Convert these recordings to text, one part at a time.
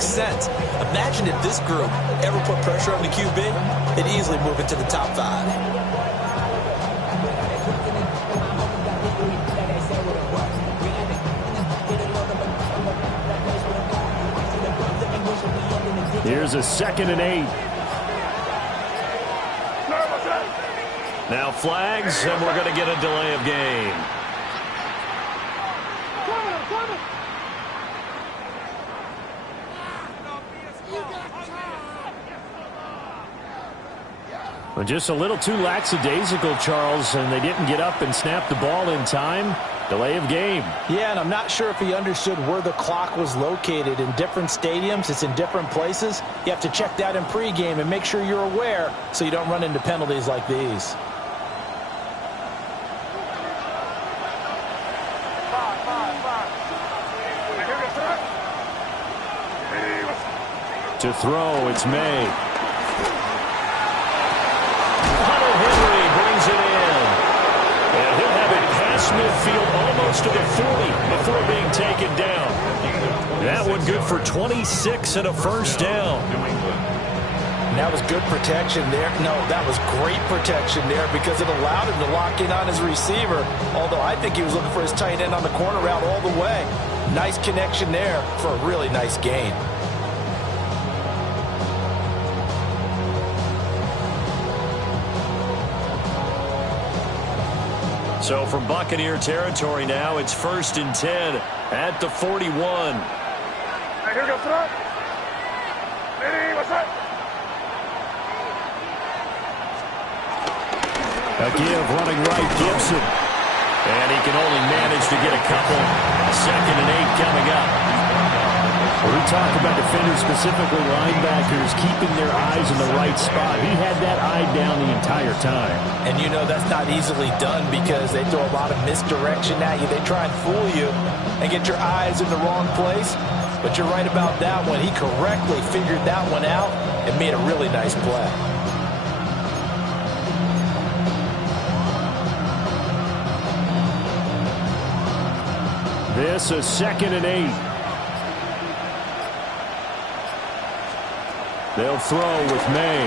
makes sense. Imagine if this group ever put pressure on the QB, they'd easily move into the top 5. Here's a 2nd and 8. Now flags, and we're going to get a delay of game. Well, just a little too lackadaisical, Charles, and they didn't get up and snap the ball in time. Delay of game. Yeah, and I'm not sure if he understood where the clock was located. In different stadiums, it's in different places. You have to check that in pregame and make sure you're aware so you don't run into penalties like these. To throw, it's May. Hunter Henry brings it in. And he'll have it past midfield almost to the 40 before being taken down. That one good for 26 and a first down. And that was good protection there. No, that was great protection there because it allowed him to lock in on his receiver. Although I think he was looking for his tight end on the corner route all the way. Nice connection there for a really nice gain. So from Buccaneer territory now, it's 1st and 10 at the 41. Right, here we go, front. Ready, what's up? A give running right, Gibson. And he can only manage to get a couple. 2nd and 8 coming up. Well, we talk about defenders, specifically linebackers, keeping their eyes in the right spot. He had that eye down the entire time. And you know that's not easily done because they throw a lot of misdirection at you. They try and fool you and get your eyes in the wrong place. But you're right about that one. He correctly figured that one out and made a really nice play. This is 2nd and 8. They'll throw with May.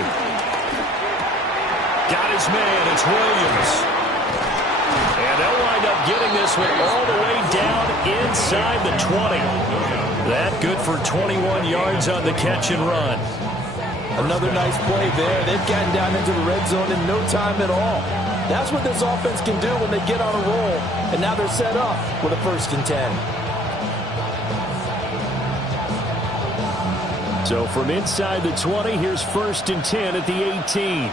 Got his man. It's Williams. And they'll wind up getting this one all the way down inside the 20. That good for 21 yards on the catch and run. Another nice play there. They've gotten down into the red zone in no time at all. That's what this offense can do when they get on a roll. And now they're set up with a 1st and 10. So from inside the 20, here's 1st and 10 at the 18.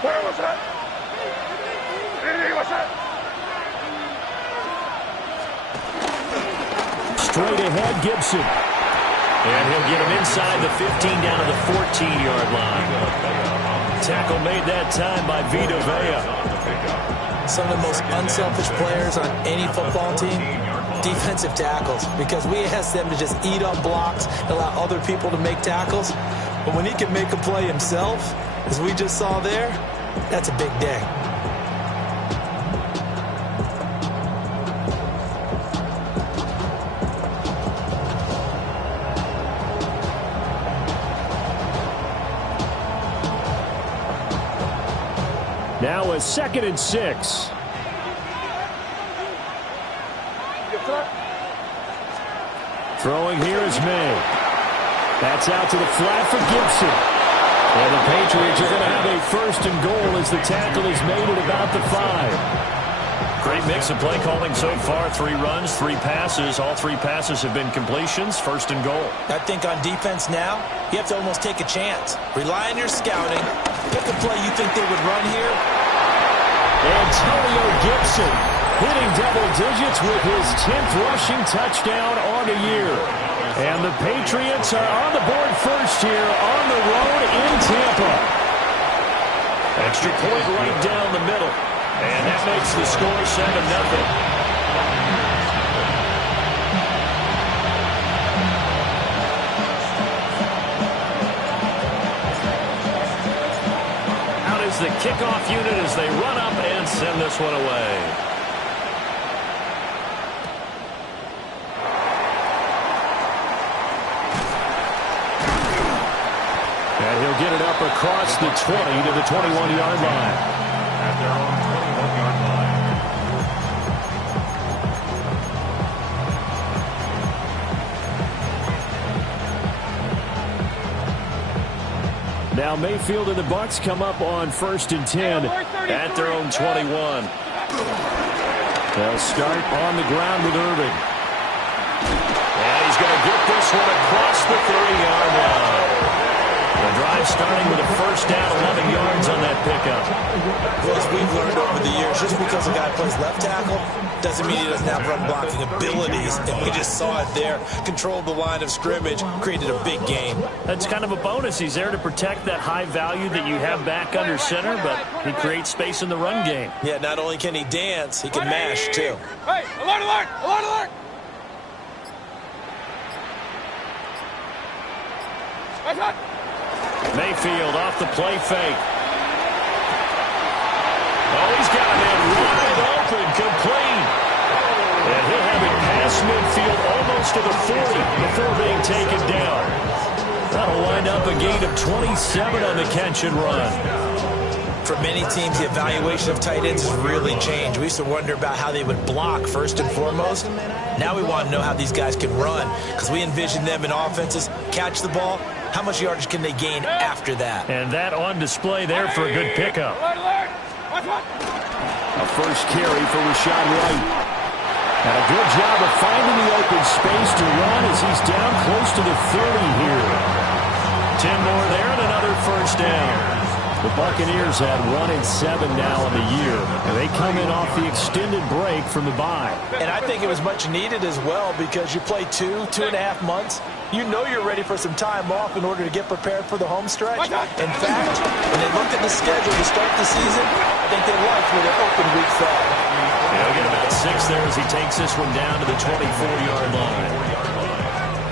Where was that? Ready, what's that? Straight ahead, Gibson. And he'll get him inside the 15 down to the 14-yard line. Tackle made that time by Vita Vea. Some of the most unselfish players on any football team, defensive tackles, because we ask them to just eat up blocks and allow other people to make tackles. But when he can make a play himself, as we just saw there, that's a big day. Now a 2nd and 6. Throwing here is May. That's out to the flat for Gibson. And the Patriots are going to have a 1st and goal as the tackle is made at about the 5. Great mix of play calling so far. 3 runs, 3 passes. All 3 passes have been completions. 1st and goal. I think on defense now, you have to almost take a chance. Rely on your scouting. Pick a play you think they would run here. Antonio Gibson hitting double digits with his 10th rushing touchdown on the year. And the Patriots are on the board first here on the road in Tampa. Extra point right down the middle. And that makes the score 7-0. The kickoff unit as they run up and send this one away. And he'll get it up across the 20 to the 21-yard line. At their own 21-yard line. Now Mayfield and the Bucs come up on 1st and 10 at their own 21. They'll start on the ground with Irving. And he's going to get this one across the 30-yard line. The drive starting with a first down, 11 yards on that pickup. Well, as we've learned over the years, just because a guy plays left tackle doesn't mean he doesn't have run blocking abilities. And we just saw it there. Controlled the line of scrimmage, created a big game. That's kind of a bonus. He's there to protect that high value that you have back under center, but he creates space in the run game. Yeah, not only can he dance, he can mash, too. Hey, alert, alert, alert, alert! That's hot! Mayfield off the play fake. Oh, he's got a man wide open, complete. And he'll have it past midfield almost to the 40 before being taken down. That'll wind up a gain of 27 on the catch and run. For many teams, the evaluation of tight ends has really changed. We used to wonder about how they would block first and foremost. Now we want to know how these guys can run, because we envision them in offenses catch the ball. How much yardage can they gain after that? And that on display there for a good pickup. A first carry for Rashad White. And a good job of finding the open space to run as he's down close to the 30 here. 10 more there and another first down. The Buccaneers had 1-7 now in the year, and they come in off the extended break from the bye. And I think it was much needed as well, because you play 2.5 months. You know you're ready for some time off in order to get prepared for the home stretch. In fact, when they looked at the schedule to start the season, I think they liked where their open week fell. Yeah, he'll get about 6 there as he takes this one down to the 24-yard line.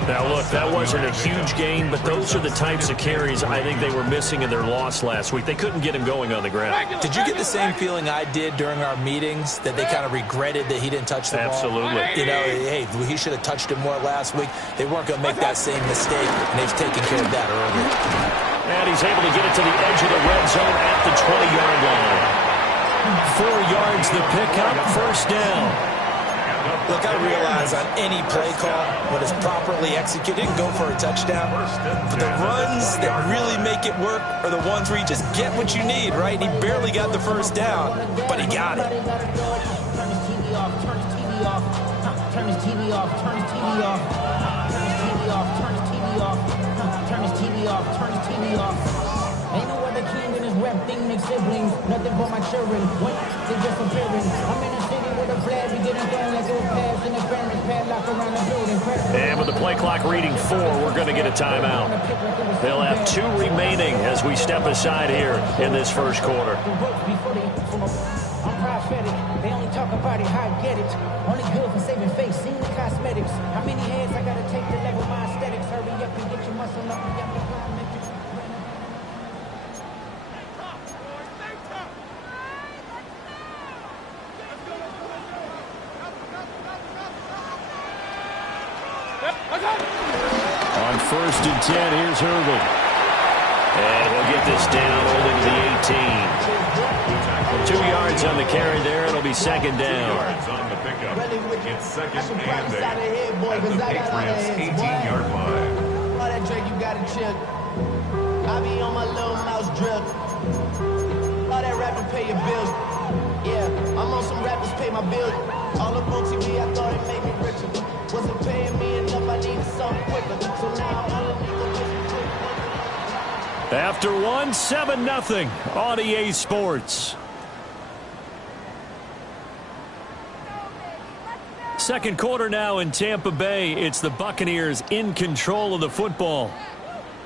Now, look, that wasn't a huge gain, but those are the types of carries I think they were missing in their loss last week. They couldn't get him going on the ground. Did you get the same feeling I did during our meetings, that they kind of regretted that he didn't touch the ball? Absolutely. You know, hey, he should have touched it more last week. They weren't going to make that same mistake, and they've taken care of that earlier. And he's able to get it to the edge of the red zone at the 20-yard line. 4 yards the pickup, first down. Look, I realize on any play call, when it's properly executed, go for a touchdown. But the runs that really make it work are the ones where you just get what you need, right? And he barely got the first down, but he got it. Turn his TV off, turn his TV off, turn his TV off, turn his TV off, turn his TV off, turn his TV off, turn his TV off, turn his TV off. Ain't no other king in his rep thing, make siblings, nothing but my children. What? They just appearing. I'm in a city with a flag, we getting thrown like it was passed in the fairness padlock around the building. And with the play clock reading 4, we're going to get a timeout. They'll have 2 remaining as we step aside here in this first quarter. I'm prophetic. They only talk about it, how I get it. Only good for saving face, seeing the cosmetics. How many heads I gotta take to level my aesthetics? Hurry up and get your muscle up and get me On 1st and 10, here's Irving. And he'll get this down only to the 18. 2 yards on the carry there. It'll be second down. 2 yards on the pickup. It's second and 8 at the Patriots' 18-yard line. All that Drake, you gotta chill. I be on my little mouse drill. All that rapping, pay your bills. Yeah, I'm on some rappers, pay my bills. All the books TV, I thought it made me richer. Wasn't paying me enough, I needed something quicker. So now all the niggas quick. After 1, 7-0 on EA Sports. Second quarter now in Tampa Bay. It's the Buccaneers in control of the football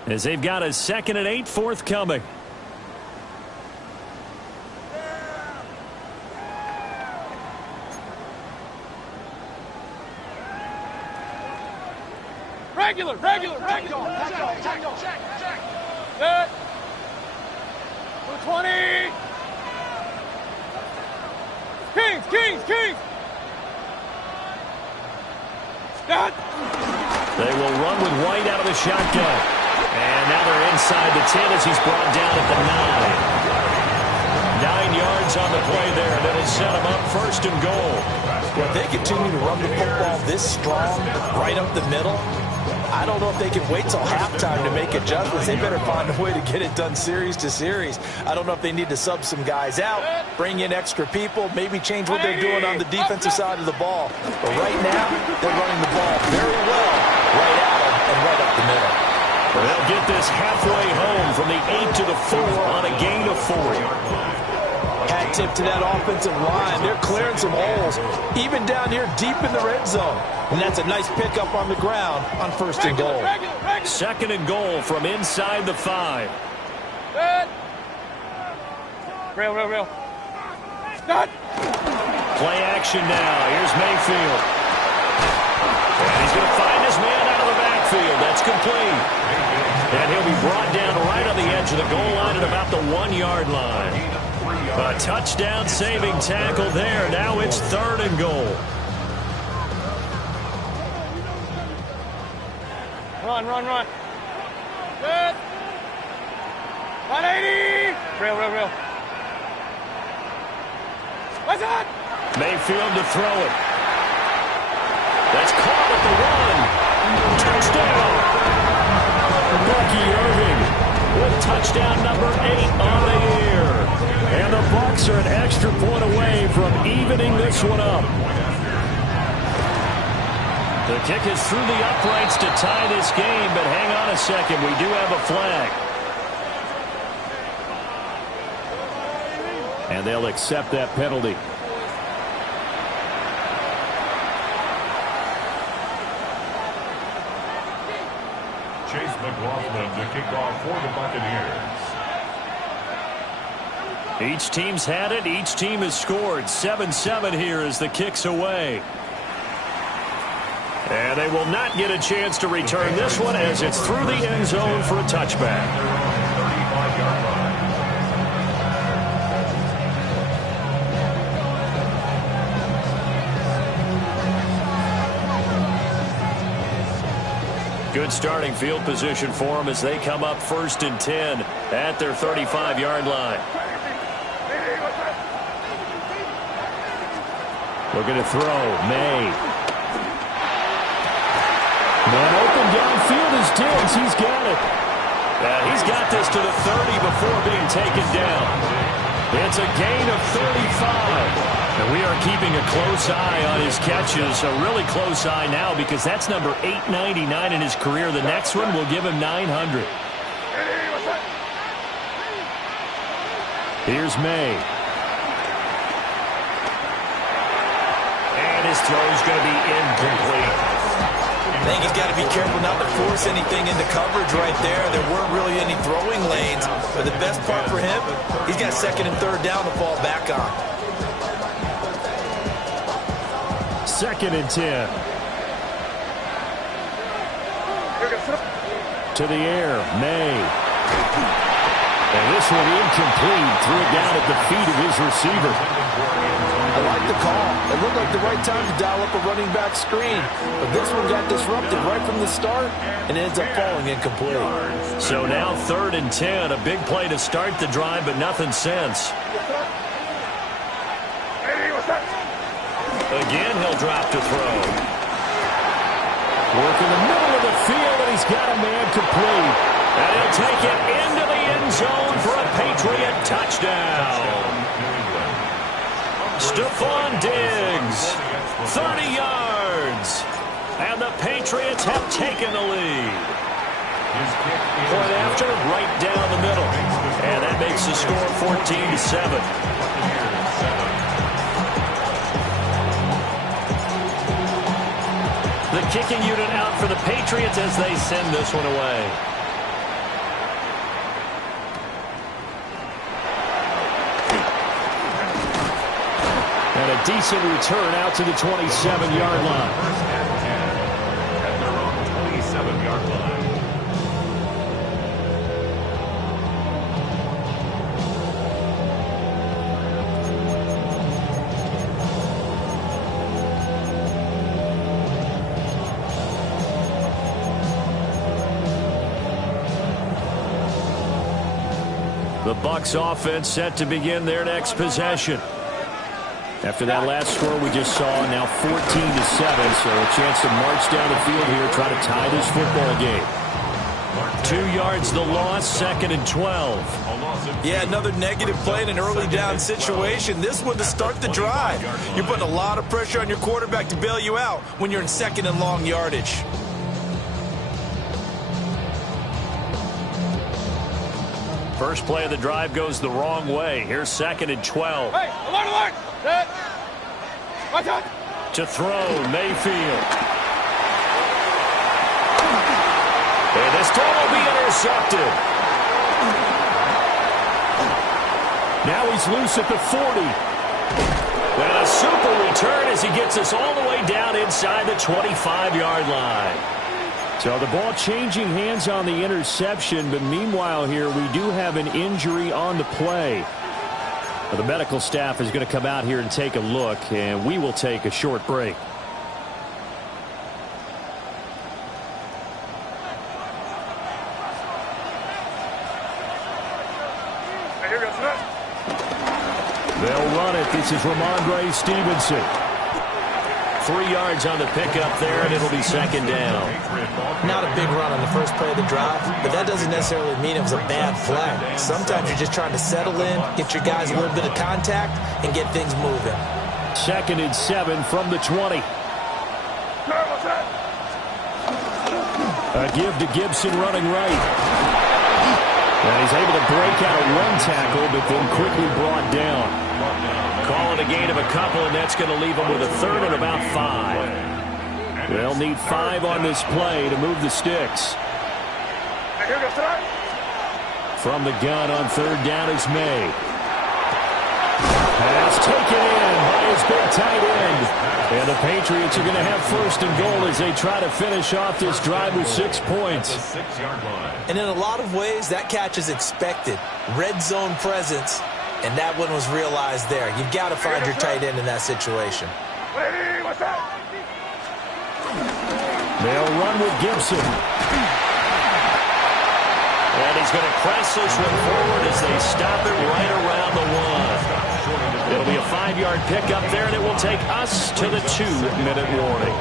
as they've got a 2nd and 8 forthcoming. Regular. Check. Good. 220. Kings. Done. They will run with White out of the shotgun. And now they're inside the 10 as he's brought down at the 9. 9 yards on the play there. That'll set him up first and goal. Well, if they continue to run the football this strong, right up the middle, I don't know if they can wait till halftime to make adjustments. They better find a way to get it done series to series. I don't know if they need to sub some guys out, bring in extra people, maybe change what they're doing on the defensive side of the ball. But right now, they're running the ball very well right at them and right up the middle. They'll get this halfway home from the 8 to the 4 on a gain of 4. Hat tip to that offensive line. They're clearing some holes, even down here deep in the red zone. And that's a nice pickup on the ground on first and goal. Second and goal from inside the 5. Good. Real. Start. Play action now. Here's Mayfield. And he's going to find his man out of the backfield. That's complete. And he'll be brought down right on the edge of the goal line at about the 1-yard line. A touchdown-saving tackle there. Now it's third and goal. Run. Good. 180. Real. What's that? Mayfield to throw it. That's caught at the 1. Touchdown. Bucky Irving with touchdown number 8 on the year. And the Bucs are an extra point away from evening this one up. The kick is through the uprights to tie this game, but hang on a second. We do have a flag. And they'll accept that penalty. Chase McLaughlin to kick off for the Buccaneers. Each team's had it. Each team has scored. 7-7 here as the kick's away. And they will not get a chance to return this one as it's through the end zone for a touchback. Good starting field position for them as they come up first and 10 at their 35-yard line. Looking to throw. May. Man open downfield is Diggs. He's got it. He's got this to the 30 before being taken down. It's a gain of 35. And we are keeping a close eye on his catches. A really close eye now because that's number 899 in his career. The next one will give him 900. Here's May. And his throw's going to be incomplete. I think he's got to be careful not to force anything into coverage right there. There weren't really any throwing lanes. But the best part for him, he's got second and third down to fall back on. Second and 10. To the air, May. And this one incomplete. Threw it down at the feet of his receiver. I like the call. It looked like the right time to dial up a running back screen. But this one got disrupted right from the start and ends up falling incomplete. So now third and 10. A big play to start the drive, but nothing since. Again, he'll drop to throw. Work in the middle of the field, and he's got a man complete. And he'll take it into the end zone for a Patriot touchdown. Stephon Diggs, 30 yards. And the Patriots have taken the lead. Point after, right down the middle. And that makes the score 14-7. The kicking unit out for the Patriots as they send this one away. And a decent return out to the 27-yard line. At their own 27-yard line. The Bucs offense set to begin their next possession. After that last score we just saw, now 14-7, so a chance to march down the field here, try to tie this football game. 2 yards the loss, 2nd and 12. Yeah, another negative play in an early down situation. This one to start the drive. You're putting a lot of pressure on your quarterback to bail you out when you're in 2nd and long yardage. First play of the drive goes the wrong way. Here's 2nd and 12. Hey, alert! Watch out! To throw, Mayfield. And this throw will be intercepted. Now he's loose at the 40. And a super return as he gets us all the way down inside the 25-yard line. So the ball changing hands on the interception, but meanwhile here we do have an injury on the play. Well, the medical staff is going to come out here and take a look, and we will take a short break. They'll run it. This is Ramondre Stevenson. 3 yards on the pickup there, and it'll be 2nd down. Not a big run on the first play of the drive, but that doesn't necessarily mean it was a bad play. Sometimes you're just trying to settle in, get your guys a little bit of contact, and get things moving. 2nd and 7 from the 20. A give to Gibson running right. And he's able to break out of one tackle, but then quickly brought down. Call it a gain of a couple, and that's going to leave them with a 3rd and about 5. They'll need 5 on this play to move the sticks. From the gun on 3rd down is May. Pass taken in by his big tight end. And the Patriots are going to have 1st and goal as they try to finish off this drive with 6 points. And in a lot of ways, that catch is expected. Red zone presence. And that one was realized there. You've got to find your tight end in that situation. They'll run with Gibson. And he's going to press this one forward as they stop it right around the 1. It'll be a 5-yard pickup there, and it will take us to the 2-minute warning.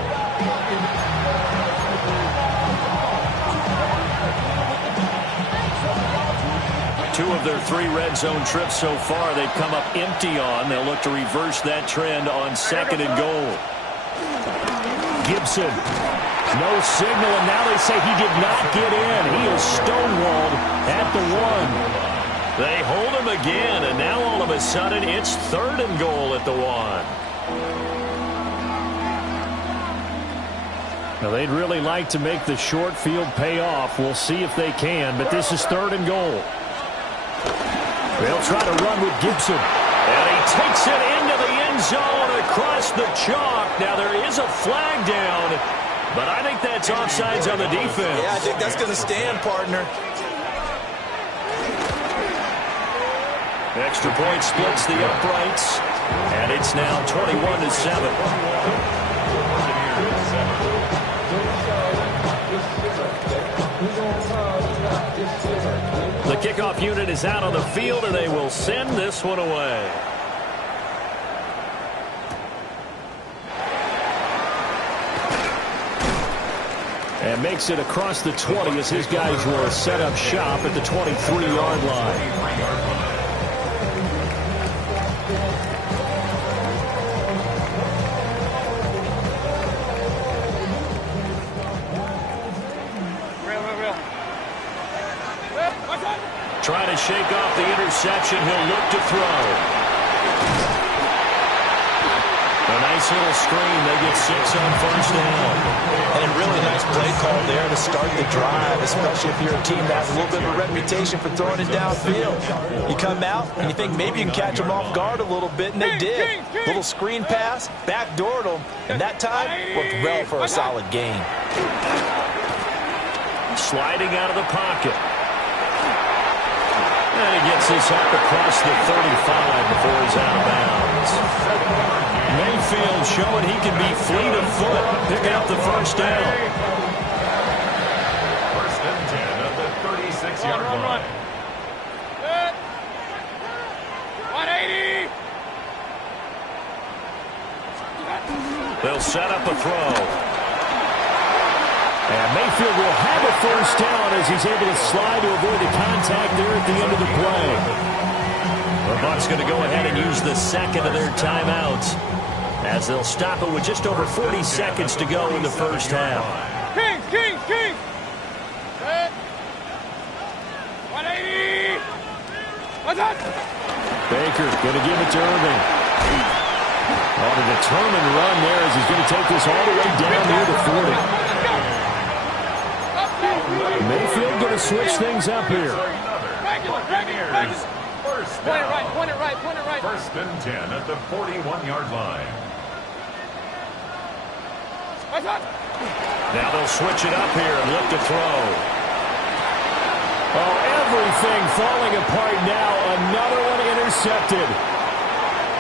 Two of their 3 red zone trips so far they've come up empty on. They'll look to reverse that trend on 2nd and goal. Gibson, no signal, and now they say he did not get in. He is stonewalled at the 1. They hold him again, and now all of a sudden it's 3rd and goal at the 1. Now they'd really like to make the short field pay off. We'll see if they can, but this is 3rd and goal. They'll try to run with Gibson. And he takes it into the end zone across the chalk. Now there is a flag down, but I think that's offsides on the defense. Yeah, I think that's going to stand, partner. Extra point splits the uprights, and it's now 21-7. The kickoff unit is out on the field, and they will send this one away. And makes it across the 20 as his guys will set up shop at the 23-yard line. Trying to shake off the interception. He'll look to throw. A nice little screen. They get 6 on 1st down. And a really nice play call there to start the drive, especially if you're a team that has a little bit of a reputation for throwing it downfield. You come out and you think maybe you can catch them off guard a little bit, and they did. Little screen pass, backdoored them, and that time worked well for a solid gain. Sliding out of the pocket. And he gets this up across the 35 before he's out of bounds. Mayfield showing he can be fleet of foot, picking up the 1st down. 1st and 10 at the 36-yard line. set up a throw. And Mayfield will have a first down as he's able to slide to avoid the contact there at the end of the play. The Bucs going to go ahead and use the second of their timeouts as they'll stop it with just over 40 seconds to go in the first half. Kings! 180! What's that? Baker going to give it to Irving. On a determined run there as he's going to take this all the way down near the 40. Mayfield going to switch things up here. Point it right. First and 10 at the 41-yard line. Now they'll switch it up here and look to throw. Oh, everything falling apart now. Another one intercepted.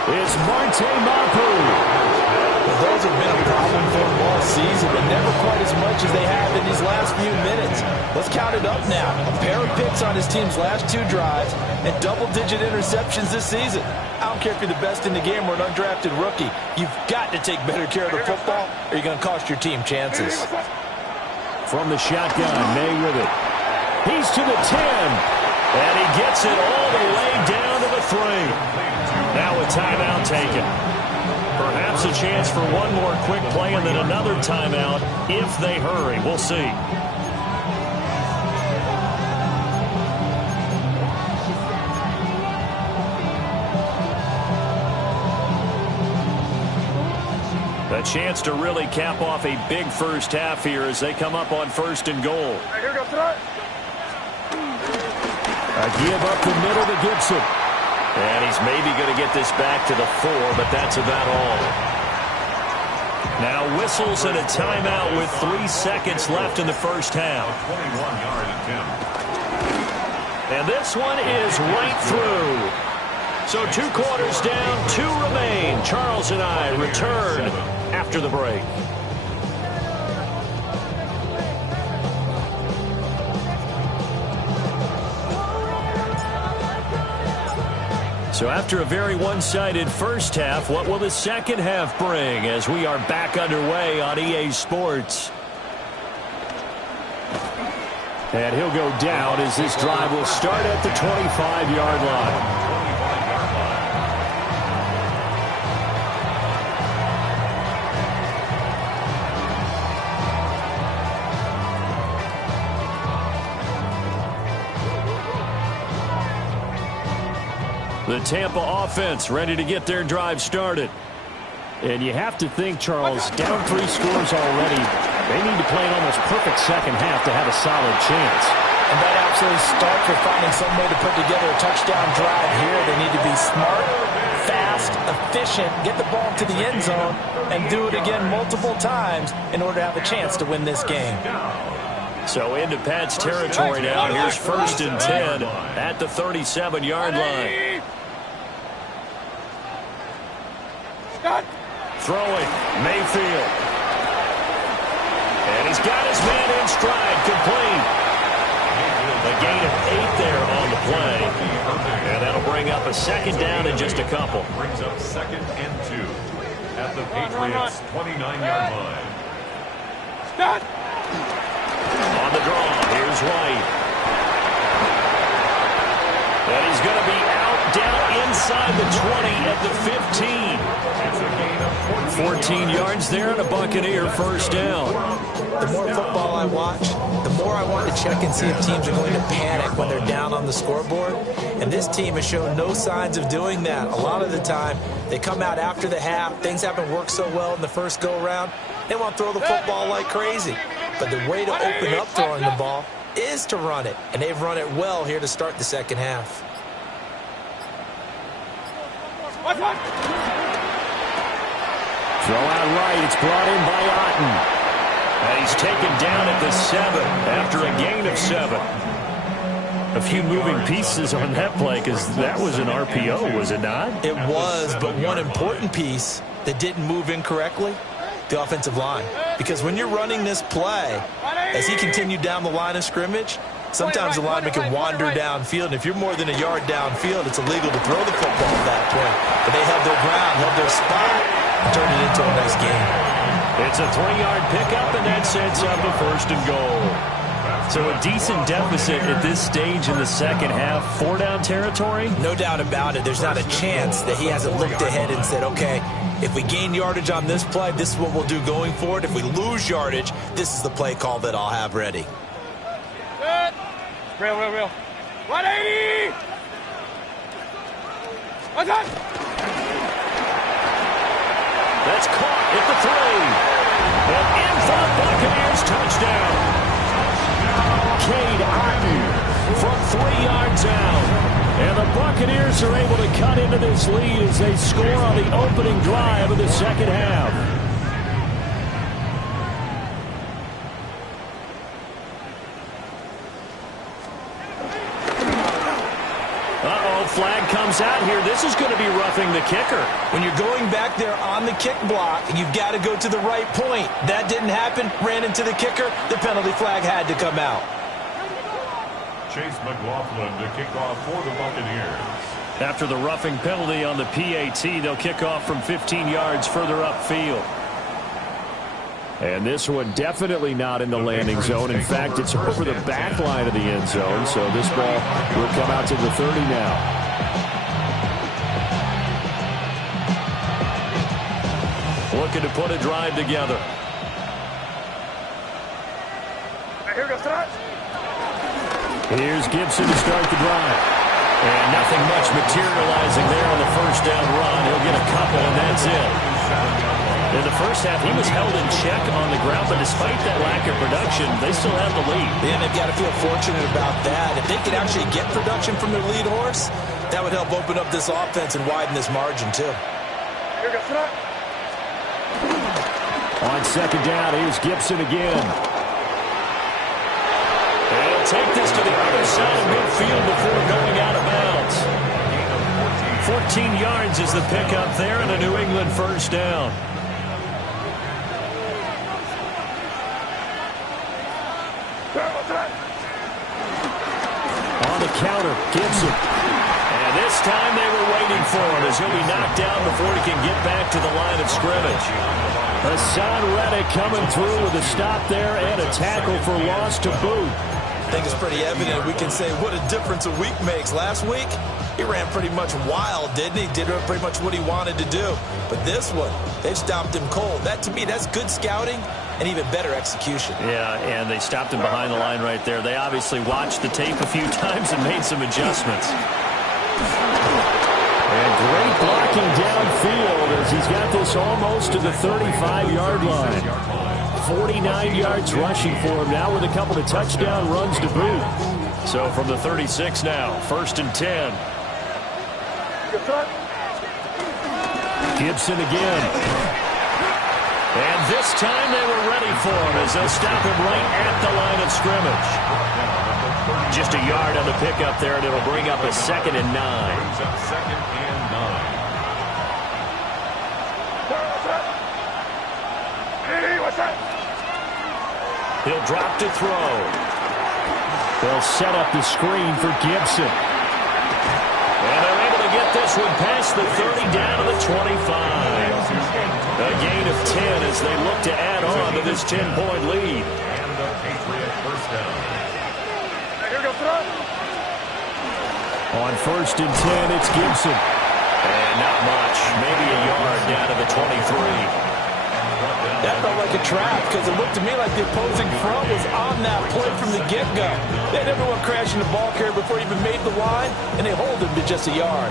It's Marte Mapu. Well, those have been a problem for him all season, but never quite as much as they have in these last few minutes. Let's count it up now. A pair of picks on his team's last 2 drives and double-digit interceptions this season. I don't care if you're the best in the game or an undrafted rookie. You've got to take better care of the football or you're going to cost your team chances. From the shotgun, May with it. He's to the 10. And he gets it all the way down to the 3. Now a timeout taken. Perhaps a chance for one more quick play and then another timeout if they hurry. We'll see. A chance to really cap off a big first half here as they come up on first and goal. Here goes throw. A give up the middle to Gibson. And he's maybe going to get this back to the 4, but that's about all. Now whistles and a timeout with 3 seconds left in the first half. 21-yard attempt. And this one is right through. So 2 quarters down, 2 remain. Charles and I return after the break. So after a very one-sided first half, what will the second half bring as we are back underway on EA Sports? And he'll go down as this drive will start at the 25-yard line. The Tampa offense ready to get their drive started. And you have to think, Charles, down 3 scores already, they need to play an almost perfect second half to have a solid chance. And that absolutely starts with finding some way to put together a touchdown drive here. They need to be smart, fast, efficient, get the ball to the end zone, and do it again multiple times in order to have a chance to win this game. So into Pat's territory now. Here's first and 10 at the 37-yard line. Throwing, Mayfield. And he's got his man in stride, complete. A gain of 8 there on the play. And that'll bring up a second down in just a couple. Brings up second and 2 at the Patriots' 29-yard line. On the draw, here's White. And he's going to be out down inside the 20 at the 15. It's a gain of 14 yards there and a Buccaneer first down. The more football I watch, the more I want to check and see if teams are going to panic when they're down on the scoreboard. And this team has shown no signs of doing that. A lot of the time, they come out after the half. Things haven't worked so well in the first go-around. They want to throw the football like crazy. But the way to open up throwing the ball is to run it. And they've run it well here to start the second half. Throw out right. It's brought in by Otten. And he's taken down at the 7 after a gain of 7. A few moving pieces on that play because that was an RPO, was it not? It was, but one important piece that didn't move incorrectly, the offensive line. Because when you're running this play, as he continued down the line of scrimmage, sometimes the lineman can wander downfield. And if you're more than a yard downfield, it's illegal to throw the football at that point. But they held their ground, held their spot, and turned it into a nice game. It's a 3-yard pickup, and that sets up a first and goal. So a decent deficit at this stage in the second half. 4-down territory? No doubt about it. There's not a chance that he hasn't looked ahead and said, okay, if we gain yardage on this play, this is what we'll do going forward. If we lose yardage, this is the play call that I'll have ready. Good. Real. 180! What's up? That's caught at the 3. And in for the Buccaneers touchdown. Cade Otton from 3 yards out. And the Buccaneers are able to cut into this lead as they score on the opening drive of the second half. Flag comes out here. This is going to be roughing the kicker. When you're going back there on the kick block, you've got to go to the right point. That didn't happen. Ran into the kicker. The penalty flag had to come out. Chase McLaughlin to kick off for the Buccaneers. After the roughing penalty on the PAT, they'll kick off from 15 yards further upfield. And this one definitely not in the landing zone. In fact, it's over the back line of the end zone. So this ball will come out to the 30 now. Looking to put a drive together. Here goes Trot. Here's Gibson to start the drive. And nothing much materializing there on the first down run. He'll get a couple, and that's it. In the first half, he was held in check on the ground, but despite that lack of production, they still have the lead. Yeah, they've got to feel fortunate about that. If they could actually get production from their lead horse, that would help open up this offense and widen this margin, too. Here goes Trot. On second down, here's Gibson again. And he'll take this to the other side of midfield before going out of bounds. 14 yards is the pickup there, and a New England first down. On the counter, Gibson. And this time they were waiting for him as he'll be knocked down before he can get back to the line of scrimmage. Hassan Reddick coming through with a stop there and a tackle for loss to boot. I think it's pretty evident. We can say what a difference a week makes. Last week, he ran pretty much wild, didn't he? Did pretty much what he wanted to do. But this one, they stopped him cold. That, to me, that's good scouting and even better execution. Yeah, and they stopped him behind the line right there. They obviously watched the tape a few times and made some adjustments. And great blocking downfield as he's got this almost to the 35-yard line. 49 yards rushing for him now with a couple of touchdown runs to boot. So from the 36 now, 1st and 10. Gibson again. And this time they were ready for him as they'll stop him right at the line of scrimmage. Just a yard on the pickup there, and it'll bring up a 2nd and 9. Second and 9. Hey, what's that? He'll drop to throw. They'll set up the screen for Gibson. And they're able to get this one past the 30 down to the 25. A gain of 10 as they look to add on to this 10-point lead. And the Patriot first down. Here goes Trot. On 1st and 10, it's Gibson. And not much. Maybe a yard down to the 23. That felt like a trap because it looked to me like the opposing front was on that play from the get-go. They had everyone crashing the ball carrier before he even made the line, and they hold him to just a yard.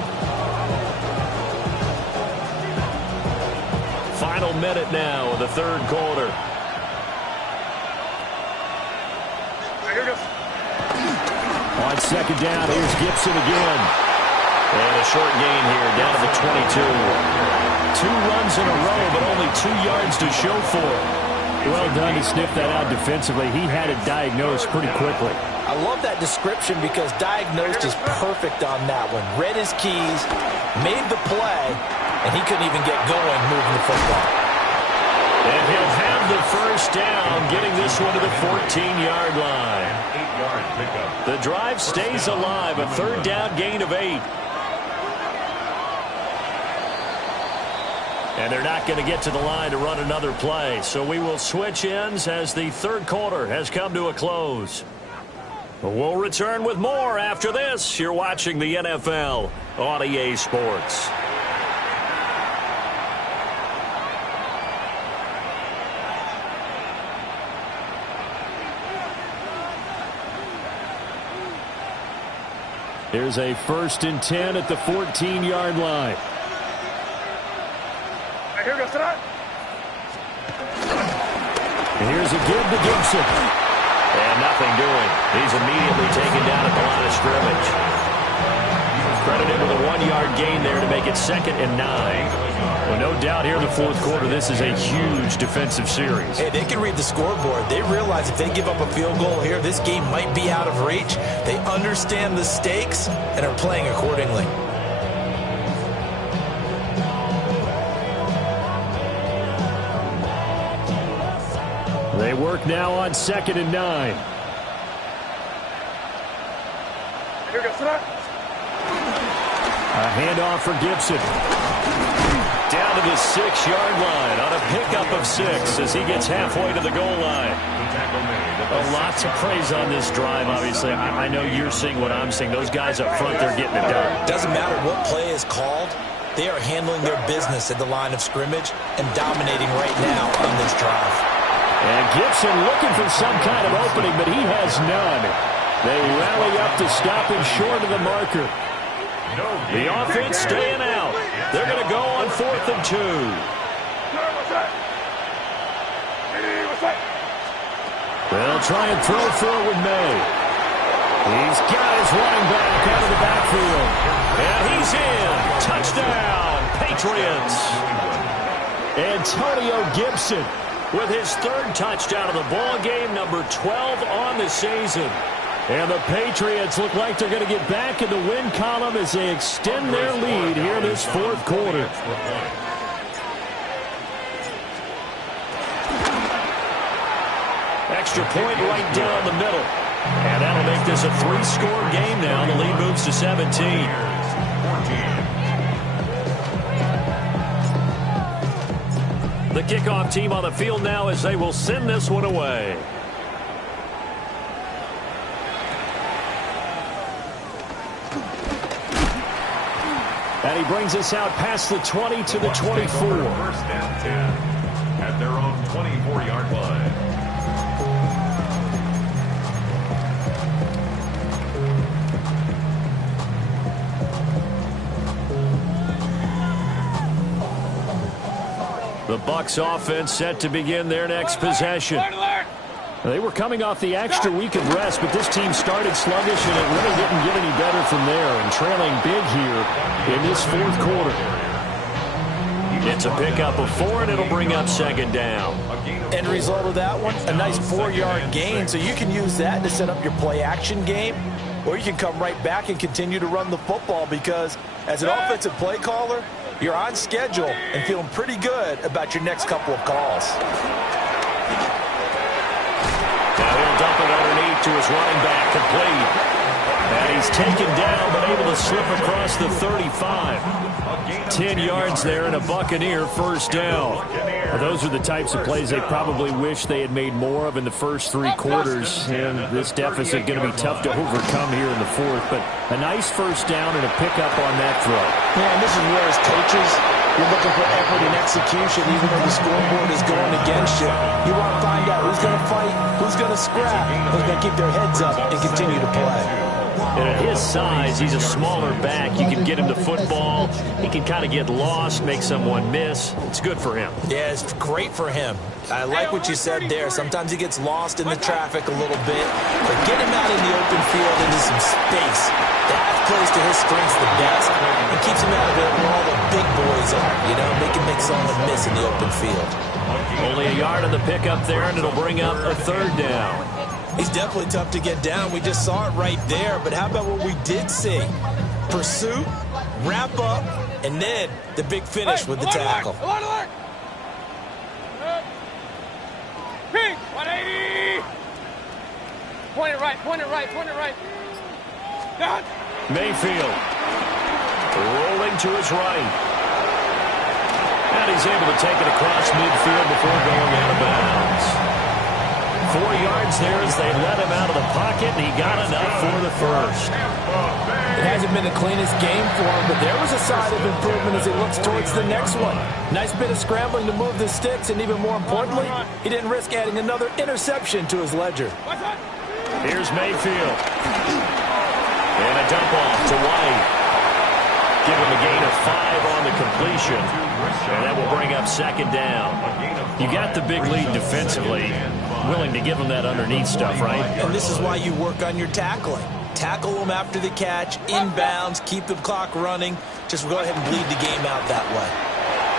Final minute now of the 3rd quarter. Here goes. On second down, here's Gibson again. And a short gain here, down to the 22. 2 runs in a row, but only 2 yards to show for it. Well done to sniff that out defensively. He had it diagnosed pretty quickly. I love that description because diagnosed is perfect on that one. Read his keys, made the play, and he couldn't even get going moving the football. And he'll have the first down, getting this one to the 14-yard line. 8-yard pickup. The drive stays alive, a 3rd down gain of 8. And they're not going to get to the line to run another play. So we will switch ends as the third quarter has come to a close. We'll return with more after this. You're watching the NFL on EA Sports. Here's a 1st and 10 at the 14-yard line. Here goes tonight. Here's a give to Gibson. And nothing doing. He's immediately taken down at the line of scrimmage. Credited with a 1-yard gain there to make it 2nd and 9. Well, no doubt here in the fourth quarter, this is a huge defensive series. Hey, they can read the scoreboard. They realize if they give up a field goal here, this game might be out of reach. They understand the stakes and are playing accordingly. They work now on 2nd and 9. Here goes tonight. A handoff for Gibson. Down to the 6-yard line on a pickup of 6 as he gets halfway to the goal line. Lots of praise on this drive, obviously. I know you're seeing what I'm seeing. Those guys up front, they're getting it done. Doesn't matter what play is called. They are handling their business at the line of scrimmage and dominating right now on this drive. And Gibson looking for some kind of opening, but he has none. They rally up to stop him short of the marker. The offense staying out. They're going to go on 4th and 2. They'll try and throw for it with May. He's got his running back out of the backfield. And he's in. Touchdown, Patriots. Antonio Gibson with his 3rd touchdown of the ball game, number 12 on the season. And the Patriots look like they're going to get back in the win column as they extend their lead here in this fourth quarter. Extra point right down the middle. And that'll make this a 3-score game now. The lead moves to 17. The kickoff team on the field now as they will send this one away. And he brings us out past the 20 to the 24. 1st and 10 at their own 24-yard line. The Bucs offense set to begin their next possession. They were coming off the extra week of rest, but this team started sluggish, and it really didn't get any better from there, and trailing big here in this fourth quarter. It's a pickup of 4, and it'll bring up 2nd down. End result of that one, a nice 4-yard gain, so you can use that to set up your play-action game, or you can come right back and continue to run the football because as an offensive play caller, you're on schedule and feeling pretty good about your next couple of calls. Now he'll dump it underneath to his running back, complete. And he's taken down, but able to slip across the 35. 10 yards there and a Buccaneer 1st down. Well, those are the types of plays they probably wish they had made more of in the first 3 quarters. And this deficit going to be tough to overcome here in the 4th. But a nice 1st down and a pickup on that throw. Yeah, and this is where as coaches, you're looking for effort and execution, even though the scoreboard is going against you. You want to find out who's going to fight, who's going to scrap, who's going to keep their heads up and continue to play. And at his size, he's a smaller back. You can get him to football. He can kind of get lost, make someone miss. It's good for him. Yeah, it's great for him. I like what you said there. Sometimes he gets lost in the traffic a little bit, but get him out in the open field into some space. That plays to his strengths the best and keeps him out of it where all the big boys are. You know, they can make someone miss in the open field. Only a yard on the pickup there, and it'll bring up a 3rd down. He's definitely tough to get down. We just saw it right there. But how about what we did see? Pursuit, wrap up, and then the big finish with the tackle. Pink, 180. Point it right, point it right, point it right. Down. Mayfield rolling to his right. And he's able to take it across midfield before going out of bounds. 4 yards there as they let him out of the pocket, and he got enough for the first. It hasn't been the cleanest game for him, but there was a sign of improvement as he looks towards the next one. Nice bit of scrambling to move the sticks, and even more importantly, he didn't risk adding another interception to his ledger. Here's Mayfield. And a dump off to White. Give him a gain of 5 on the completion. And that will bring up second down. You got the big lead defensively. Willing to give him that underneath stuff, right? And this is why you work on your tackling. Tackle them after the catch, inbounds, keep the clock running. Just go ahead and bleed the game out that way.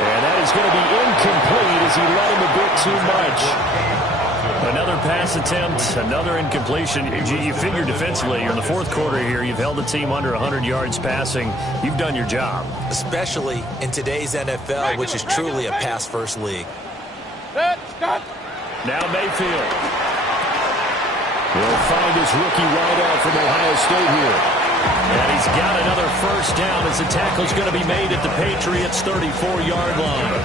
And that is going to be incomplete as he let him a bit too much. Another pass attempt, another incompletion. You figure defensively, in the fourth quarter here, you've held the team under 100 yards passing. You've done your job. Especially in today's NFL, which is truly a pass-first league. Now Mayfield. He'll find his rookie wideout from Ohio State here. And he's got another first down as the tackle's going to be made at the Patriots' 34-yard line.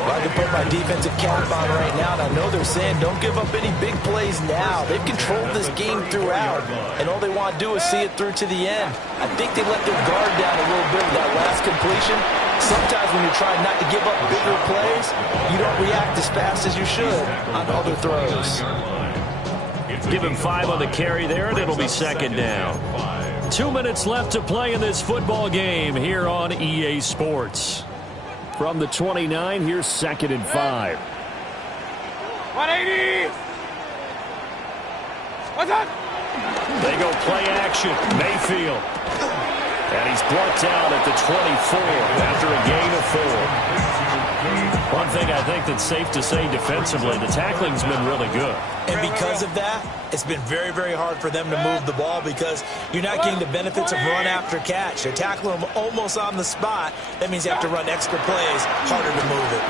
Well, I can put my defensive cap on right now, and I know they're saying don't give up any big plays now. They've controlled this game throughout, and all they want to do is see it through to the end. I think they let their guard down a little bit with that last completion. Sometimes when you're trying not to give up bigger plays, you don't react as fast as you should on other throws. Give him 5 on the carry there, and it'll be second down. 2 minutes left to play in this football game here on EA Sports. From the 29, here's 2nd and 5. 180! What's up? They go play action. Mayfield. And he's brought down at the 24 after a gain of 4. One thing I think that's safe to say defensively, the tackling's been really good. And because of that, it's been very, very hard for them to move the ball because you're not getting the benefits of run after catch. They're tackling them almost on the spot. That means you have to run extra plays, harder to move it.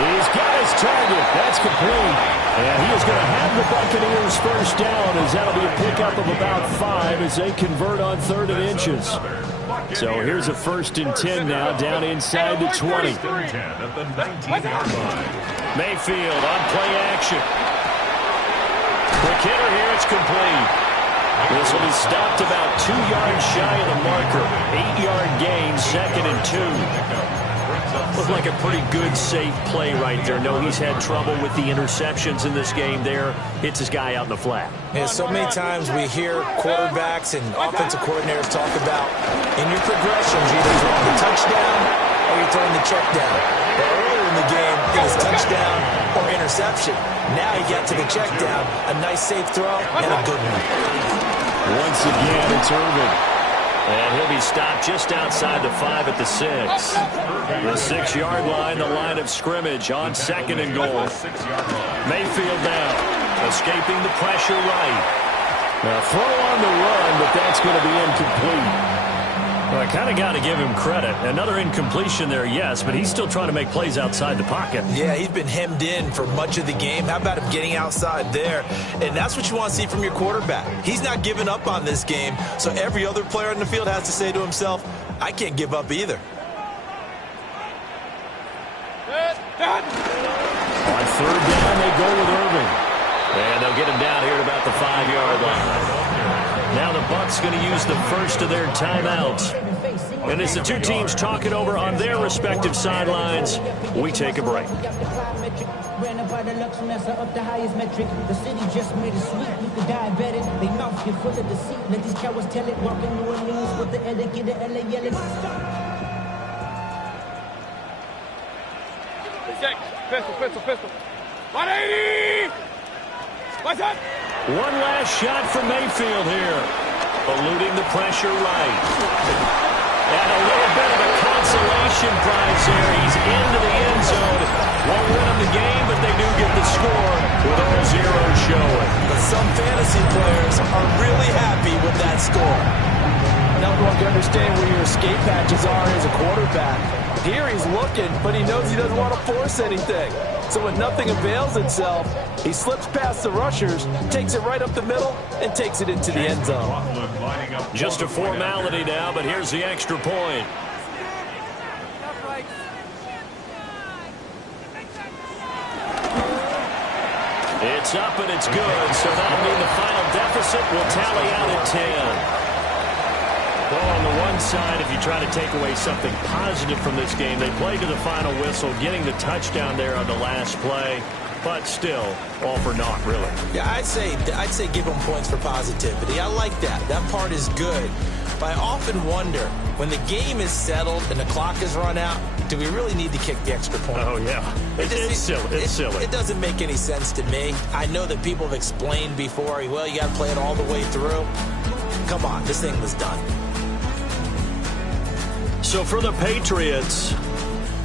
He's got his target. That's complete. And he is going to have the Buccaneers first down as that'll be a pickup of about 5 as they convert on 3rd and inches. So here's a 1st and 10 now down inside the 20. Mayfield on play action. Quick hitter here. It's complete. This will be stopped about 2 yards shy of the marker. 8-yard gain, 2nd and 2. Looked like a pretty good, safe play right there. No, he's had trouble with the interceptions in this game there. Hits his guy out in the flat. Yeah, so many times we hear quarterbacks and offensive coordinators talk about in your progressions, you're either throwing the touchdown or you're throwing the check down. But earlier in the game, it was touchdown or interception. Now he got to the check down. A nice, safe throw and a good one. Once again, it's Irvin. And he'll be stopped just outside the 5 at the 6. The 6-yard line, the line of scrimmage on 2nd and goal. Mayfield now, escaping the pressure right. Now throw on the run, but that's going to be incomplete. Well, I kind of got to give him credit. Another incompletion there, yes, but he's still trying to make plays outside the pocket. Yeah, he's been hemmed in for much of the game. How about him getting outside there? And that's what you want to see from your quarterback. He's not giving up on this game, so every other player in the field has to say to himself, I can't give up either. On 3rd down, they go with Irving. And they'll get him down here at about the 5-yard line. Now the Bucs going to use the first of their timeouts. And as the two teams talk it over on their respective sidelines, we take a break. Pistol. 180! What's up? One last shot for Mayfield here. Eluding the pressure right. And a little bit of a consolation prize here. He's into the end zone. Won't win them the game, but they do get the score with all zeros showing. But some fantasy players are really happy with that score. Now we're going to understand where your escape patches are as a quarterback. Here he's looking, but he knows he doesn't want to force anything. So when nothing avails itself, he slips past the rushers, takes it right up the middle, and takes it into the end zone. Just a formality now, but here's the extra point. It's up and it's good, so that'll mean the final deficit will tally out at 10. Well, on the one side, if you try to take away something positive from this game, they played to the final whistle, getting the touchdown there on the last play, but still, all for naught, really. Yeah, I'd say give them points for positivity. I like that. That part is good. But I often wonder, when the game is settled and the clock is run out, do we really need to kick the extra point? Oh, yeah. It's silly. It's silly. It doesn't make any sense to me. I know that people have explained before, well, you got to play it all the way through. Come on, this thing was done. So for the Patriots,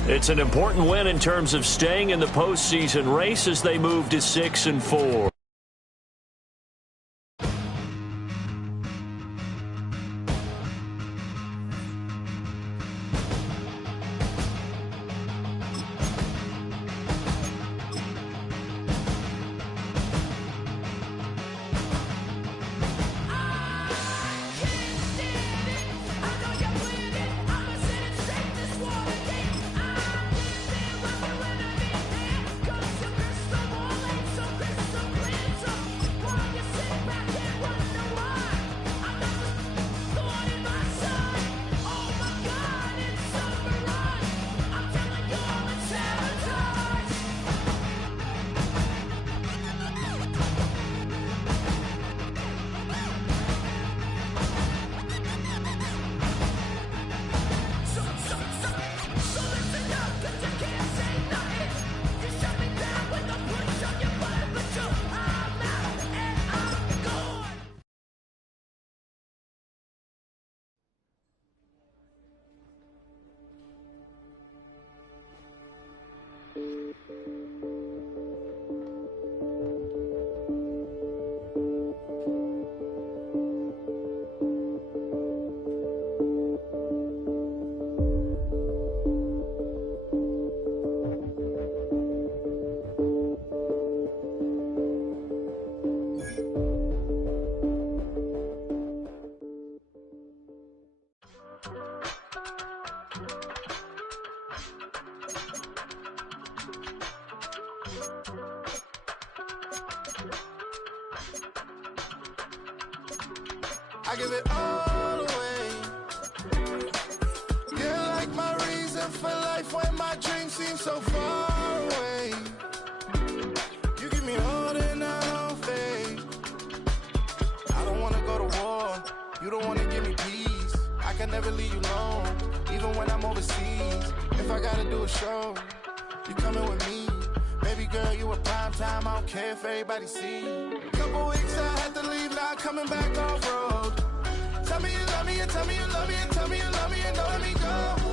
it's an important win in terms of staying in the postseason race as they move to 6-4. I give it all away. You're like my reason for life when my dreams seem so far away. You give me all that I don't fade. I don't wanna go to war. You don't wanna give me peace. I can never leave you alone, even when I'm overseas. If I gotta do a show, you coming with me. Baby girl, you a prime time. I don't care if everybody see. Couple weeks I had to leave, now coming back off road. Tell me you love me and tell me you love me and tell me you love me and don't let me go.